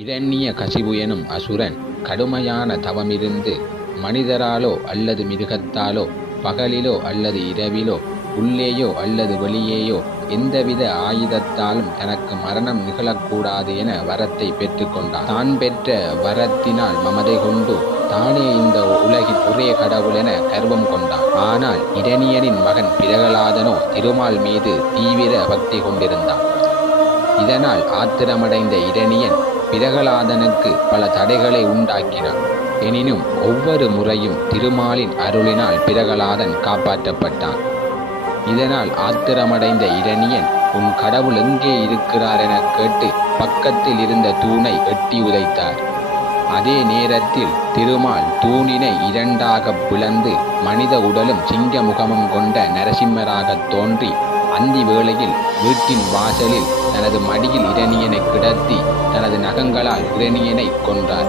இரண்ய கசிபு எனும் அசுரன் கடுமையான தவமிருந்து மனிதராலோ அல்லது மிருகத்தாலோ பகலிலோ அல்லது இரவிலோ உள்ளேயோ அல்லது வெளியேயோ எந்தவித ஆயுதத்தாலும் தனக்கு மரணம் நிகழக்கூடாது என வரத்தை பெற்றுக்கொண்டான். தான் பெற்ற வரத்தினால் மமதை கொண்டு தானே இந்த உலகின் ஒரே கடவுள் என கர்வம் கொண்டான். ஆனால் இரணியனின் மகன் பிரகலாதனோ திருமால் மீது தீவிர பக்தி கொண்டிருந்தான். இதனால் ஆத்திரமடைந்த இரணியன் பிரகலாதனுக்கு பல தடைகளை உண்டாக்கினான். எனினும் ஒவ்வொரு முறையும் திருமாலின் அருளினால் பிரகலாதன் காப்பாற்றப்பட்டான். இதனால் ஆத்திரமடைந்த இரணியன், உன் கடவுள் எங்கே இருக்கிறார் என கேட்டு பக்கத்தில் இருந்த தூணை எட்டி உதைத்தார். அதே நேரத்தில் திருமால் தூணினை இரண்டாக பிளந்து மனித உடலும் சிங்க முகமும் கொண்ட நரசிம்மராக தோன்றி அந்தி வேளையில் வீட்டின் வாசலில் தனது மடியில் இரணியனை கிடத்தி தனது நகங்களால் இரணியனை கொன்றார்.